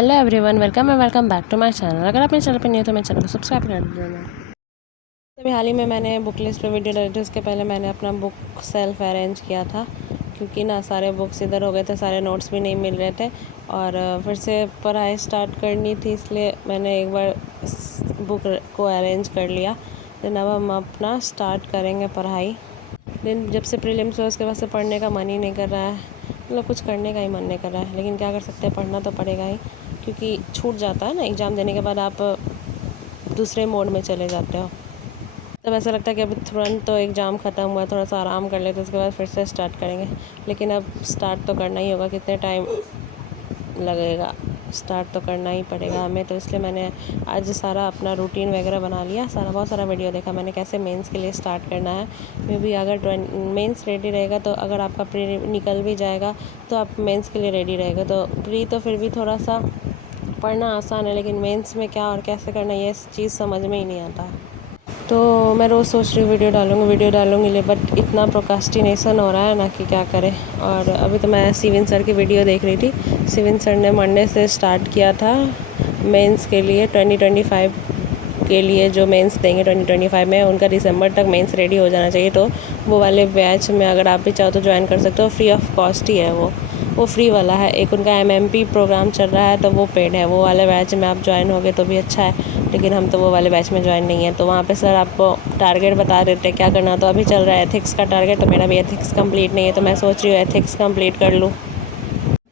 Hello everyone, welcome back to my channel. अगर आप मेरे चैनल पर नहीं हो तो मेरे चैनल को सब्सक्राइब कर देना। अभी हाल ही में मैंने बुक लिस्ट पे वीडियो डाली थी। उसके पहले मैंने अपना बुक सेल्फ अरेंज किया था, क्योंकि ना सारे बुक्स इधर हो गए थे, सारे नोट्स भी नहीं मिल रहे थे और फिर से पढ़ाई स्टार्ट करनी थी, इसलिए मैंने एक बार बुक को अरेंज कर लिया। देन अब हम अपना स्टार्ट करेंगे पढ़ाई। दिन जब से प्रीलिम्स हुआ उसके बाद से पढ़ने का मन ही नहीं कर रहा है, मतलब कुछ करने का ही मन नहीं कर रहा है, लेकिन क्या कर सकते हैं, पढ़ना तो पड़ेगा ही, क्योंकि छूट जाता है ना एग्ज़ाम देने के बाद आप दूसरे मोड में चले जाते हो। तब ऐसा लगता है कि अभी तुरंत तो एग्ज़ाम ख़त्म हुआ है, थोड़ा सा आराम कर लेते, उसके बाद फिर से स्टार्ट करेंगे। लेकिन अब स्टार्ट तो करना ही होगा, कितने टाइम लगेगा, स्टार्ट तो करना ही पड़ेगा हमें। तो इसलिए मैंने आज सारा अपना रूटीन वगैरह बना लिया, बहुत सारा वीडियो देखा मैंने कैसे मेंस के लिए स्टार्ट करना है। मे भी अगर मेंस रेडी रहेगा तो अगर आपका प्री निकल भी जाएगा तो आप मेंस के लिए रेडी रहेगा। तो प्री तो फिर भी थोड़ा सा पढ़ना आसान है, लेकिन मेंस में क्या और कैसे करना ये चीज़ समझ में ही नहीं आता। तो मैं रोज़ सोच रही हूँ वीडियो डालूँगी, बट इतना प्रोक्रास्टिनेशन हो रहा है ना कि क्या करें। और अभी तो मैं सिविन सर की वीडियो देख रही थी। सिविन सर ने मंडे से स्टार्ट किया था मेंस के लिए 2025 के लिए, जो मेंस देंगे 2025 में, उनका दिसंबर तक मेंस रेडी हो जाना चाहिए। तो वो वाले बैच में अगर आप भी चाहो तो ज्वाइन कर सकते हो, फ्री ऑफ कॉस्ट ही है वो फ्री वाला है। एक उनका एमएमपी प्रोग्राम चल रहा है तो वो पेड है, वो वाले बैच में आप ज्वाइन होगे तो भी अच्छा है, लेकिन हम तो वो वाले बैच में ज्वाइन नहीं है। तो वहाँ पे सर आपको टारगेट बता देते हैं क्या करना। तो अभी चल रहा है एथिक्स का टारगेट, तो मेरा भी एथिक्स कंप्लीट नहीं है, तो मैं सोच रही हूँ एथिक्स कंप्लीट कर लूँ।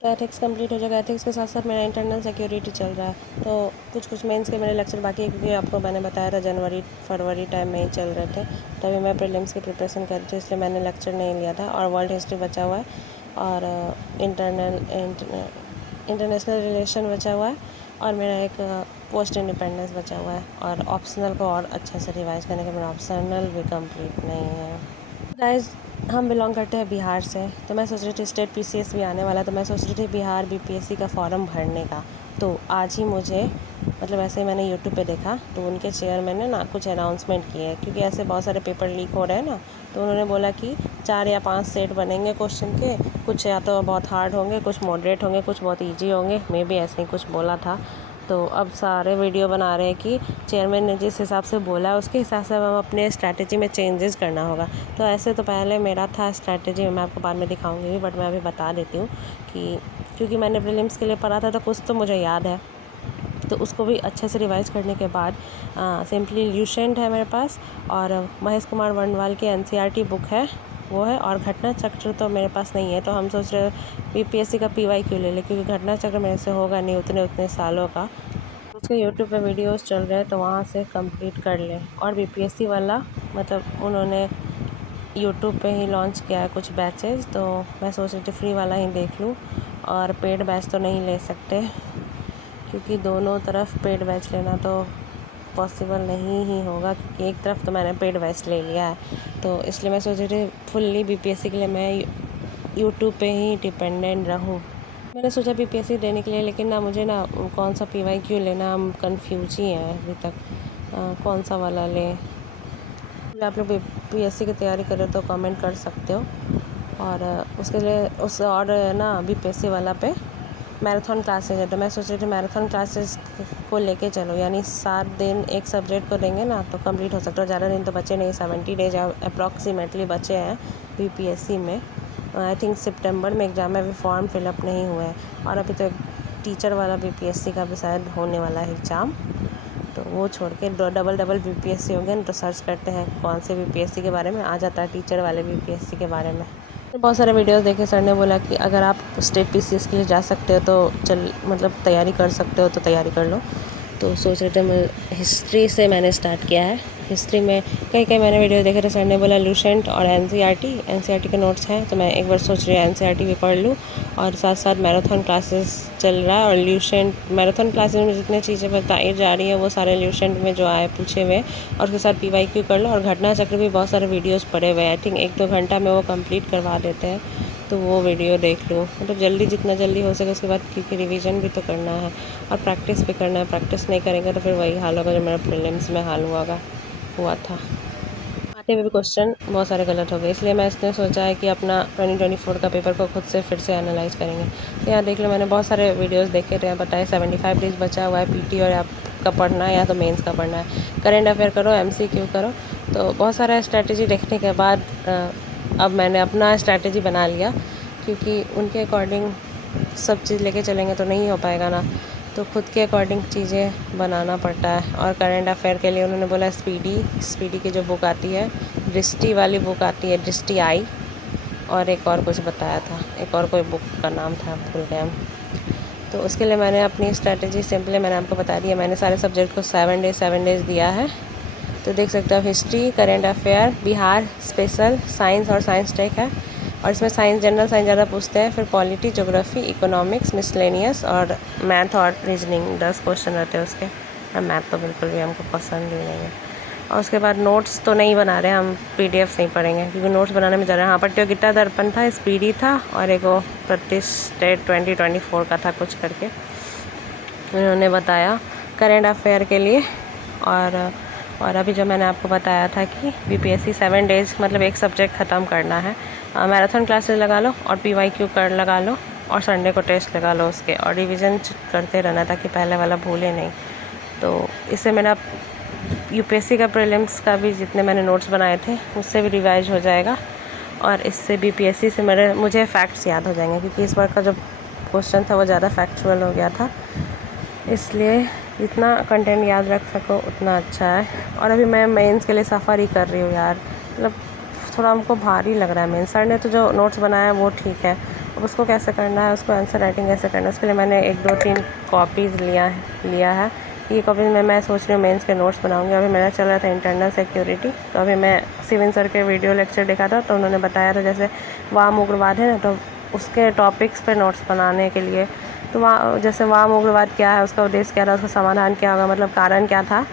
तो एथिक्स कंप्लीट हो जाएगा। एथिक्स के साथ साथ मेरा इंटरनल सिक्योरिटी चल रहा है, तो कुछ मेंस के मेरे लेक्चर बाकी है, क्योंकि आपको मैंने बताया था जनवरी फरवरी टाइम में ही चल रहे थे, तभी मैं प्रीलिम्स की प्रिपरेशन कर रही थी, इसलिए मैंने लेक्चर नहीं लिया था। और वर्ल्ड हिस्ट्री बचा हुआ है और इंटरनेशनल रिलेशन बचा हुआ है और मेरा एक पोस्ट इंडिपेंडेंस बचा हुआ है। और ऑप्शनल को और अच्छे से रिवाइज करने के, मेरा ऑप्शनल भी कंप्लीट नहीं है। गाइस, हम बिलोंग करते हैं बिहार से, तो मैं सोच रही थी स्टेट पीसीएस भी आने वाला, तो मैं सोच रही थी बिहार बीपीएससी का फॉर्म भरने का। तो आज ही मुझे, मतलब ऐसे ही मैंने यूट्यूब पे देखा, तो उनके चेयरमैन ने ना कुछ अनाउंसमेंट किए हैं, क्योंकि ऐसे बहुत सारे पेपर लीक हो रहे हैं ना, तो उन्होंने बोला कि 4 या 5 सेट बनेंगे क्वेश्चन के, कुछ या तो बहुत हार्ड होंगे, कुछ मॉडरेट होंगे, कुछ बहुत ईजी होंगे, मे भी ऐसे ही कुछ बोला था। तो अब सारे वीडियो बना रहे हैं कि चेयरमैन ने जिस हिसाब से बोला है उसके हिसाब से हम अपने स्ट्रैटेजी में चेंजेस करना होगा। तो ऐसे तो पहले मेरा था स्ट्रैटेजी, मैं आपको बाद में दिखाऊंगी भी, बट मैं अभी बता देती हूँ कि क्योंकि मैंने प्रीलिम्स के लिए पढ़ा था तो कुछ तो मुझे याद है, तो उसको भी अच्छे से रिवाइज़ करने के बाद सिंपली ल्यूसेंट है मेरे पास, और महेश कुमार वर्णवाल की एनसीईआरटी बुक है वो है, और घटना चक्र तो मेरे पास नहीं है। तो हम सोच रहे बीपीएससी का पीवाईक्यू ले ले, क्योंकि घटना चक्र मेरे से होगा नहीं उतने सालों का। उसके यूट्यूब पे वीडियोस चल रहे हैं तो वहाँ से कंप्लीट कर लें। और बीपीएससी वाला, मतलब उन्होंने यूट्यूब पे ही लॉन्च किया है कुछ बैचेस, तो मैं सोच रही थी फ्री वाला ही देख लूँ, और पेड बैच तो नहीं ले सकते, क्योंकि दोनों तरफ पेड बैच लेना तो पॉसिबल नहीं ही होगा, क्योंकि एक तरफ तो मैंने पेड बैच ले लिया है। तो इसलिए मैं सोच रही थी फुल्ली बीपीएससी के लिए मैं यूट्यूब पे ही डिपेंडेंट रहूँ। मैंने सोचा बीपीएससी देने के लिए, लेकिन ना मुझे ना कौन सा पीवाईक्यू लेना, हम कंफ्यूज ही हैं अभी तक, कौन सा वाला लें। आप लोग बीपीएससी की तैयारी करें तो कमेंट कर सकते हो। और उसके लिए और ना बीपीएससी वाला पे मैराथन क्लासेज है, तो मैं सोच रही थी मैराथन क्लासेस को लेके चलो, यानी 7 दिन एक सब्जेक्ट को देंगे ना तो कंप्लीट हो सकता है। ज़्यादा दिन तो बचे नहीं, 70 डेज अप्रॉक्सीमेटली बचे हैं बीपीएससी में। आई थिंक सितंबर में एग्ज़ाम है, अभी फॉर्म फिलअप नहीं हुआ है। और अभी तो टीचर वाला बीपीएससी का भी शायद होने वाला है एग्ज़ाम, तो वो छोड़ के डबल बीपीएससी हो गया ना, तो सर्च करते हैं कौन से बीपीएससी के बारे में, आ जाता है टीचर वाले बीपीएससी के बारे में। तो बहुत सारे वीडियोस देखे, सर ने बोला कि अगर आप स्टेट पीसीएस के लिए जा सकते हो तो मतलब तैयारी कर सकते हो तो तैयारी कर लो। तो सोच रहे थे, मैं हिस्ट्री से मैंने स्टार्ट किया है। हिस्ट्री में कई मैंने वीडियो देखे थे, सर ने बोला लूसेंट और एनसीईआरटी के नोट्स हैं, तो मैं एक बार सोच रही हूँ एनसीईआरटी भी पढ़ लूँ, और साथ साथ मैराथन क्लासेस चल रहा है। और ल्यूसेंट मैराथन क्लासेस में जितनी चीज़ें बताई जा रही हैं वो सारे ल्यूसेंट में जो आए पूछे हुए, और उसके साथ पीवाईक्यू कर लो। और घटना चक्र भी बहुत सारे वीडियोज़ पड़े हुए हैं, आई थिंक 1-2 घंटा में वो कंप्लीट करवा देते हैं, तो वो वीडियो देख लूँ, मतलब जल्दी जितना जल्दी हो सके। उसके बाद क्योंकि रिवीजन भी तो करना है और प्रैक्टिस भी करना है, प्रैक्टिस नहीं करेंगे तो फिर वही हाल होगा जो मेरा प्रीलिम्स में हाल हुआ था। ये भी क्वेश्चन बहुत सारे गलत हो गए, इसलिए मैं इसने सोचा है कि अपना 2024 का पेपर को खुद से फिर से एनालाइज करेंगे। तो यहाँ देख लो, मैंने बहुत सारे वीडियोस देखे थे, बताए 75 डेज बचा हुआ है पीटी और आपका पढ़ना है या तो मेंस का पढ़ना है। करेंट अफेयर करो, एमसीक्यू करो। तो बहुत सारा स्ट्रैटेजी देखने के बाद अब मैंने अपना स्ट्रैटेजी बना लिया, क्योंकि उनके अकॉर्डिंग सब चीज़ लेके चलेंगे तो नहीं हो पाएगा ना, तो खुद के अकॉर्डिंग चीज़ें बनाना पड़ता है। और करंट अफेयर के लिए उन्होंने बोला स्पीडी की जो बुक आती है, दृष्टि वाली बुक आती है, दृष्टि आई, और एक और कुछ बताया था, एक और कोई बुक का नाम था, भूल गए हम। तो उसके लिए मैंने अपनी स्ट्रैटेजी सिंपली मैंने आपको बता दिया। मैंने सारे सब्जेक्ट को 7 डेज़ दिया है। तो देख सकते हो, history, current affair, Bihar special, science और साइंस टेक है, और इसमें साइंस, जनरल साइंस ज़्यादा पूछते हैं। फिर पॉलिटी, ज्योग्राफी, इकोनॉमिक्स, मिसलेनियस और मैथ और रीजनिंग 10 क्वेश्चन रहते हैं उसके। और मैथ तो बिल्कुल भी हमको पसंद ही नहीं है। और उसके बाद नोट्स तो नहीं बना रहे हम, PDF से ही पढ़ेंगे, क्योंकि नोट्स बनाने में ज़्यादा। हाँ, प्रतियोगिता दर्पण था, स्पीडी था, और एक वो प्रतिष्ठित 2024 का था कुछ करके उन्होंने बताया करेंट अफेयर के लिए। और अभी जो मैंने आपको बताया था कि BPSC 7 डेज़ मतलब एक सब्जेक्ट ख़त्म करना है। मैराथन क्लासेस लगा लो और PYQ कर लगा लो, और संडे को टेस्ट लगा लो उसके, और रिवीजन करते रहना ताकि पहले वाला भूले नहीं। तो इससे मेरा UPSC का प्रीलिम्स का भी जितने मैंने नोट्स बनाए थे उससे भी रिवाइज हो जाएगा, और इससे BPSC से मुझे फैक्ट्स याद हो जाएंगे, क्योंकि इस बार का जो क्वेश्चन था वो ज़्यादा फैक्चुअल हो गया था। इसलिए जितना कंटेंट याद रख सको उतना अच्छा है। और अभी मैं मेंस के लिए सफ़र ही कर रही हूँ यार, मतलब थोड़ा हमको भारी लग रहा है मेंस। सर ने तो जो नोट्स बनाया है वो ठीक है, अब उसको कैसे करना है, उसको आंसर राइटिंग कैसे करना है, उसके लिए मैंने 1-2-3 कॉपीज़ लिया है। ये कॉपीज़ में मैं सोच रही हूँ मेंस के नोट्स बनाऊँगी। अभी मेरा चल रहा था इंटरनल सिक्योरिटी, तो अभी मैं सिविन सर के वीडियो लेक्चर देखा था, तो उन्होंने बताया था जैसे वाम उग्रवाद है ना, तो उसके टॉपिक्स पे नोट्स बनाने के लिए। तो वहाँ जैसे वाम उग्रवाद क्या है, उसका उद्देश्य क्या था, उसका समाधान क्या होगा, मतलब कारण क्या था,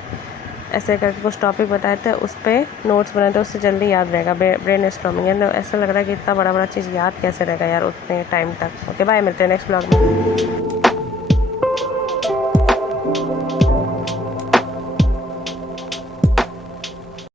ऐसे करके कुछ टॉपिक बताए थे, उस पर नोट्स बनाए थे, उससे जल्दी याद रहेगा। ब्रेन स्टॉर्मिंग है, ऐसा लग रहा है कि इतना बड़ा बड़ा चीज़ याद कैसे रहेगा यार उतने टाइम तक। ओके बाय, मिलते हैं नेक्स्ट ब्लॉग में।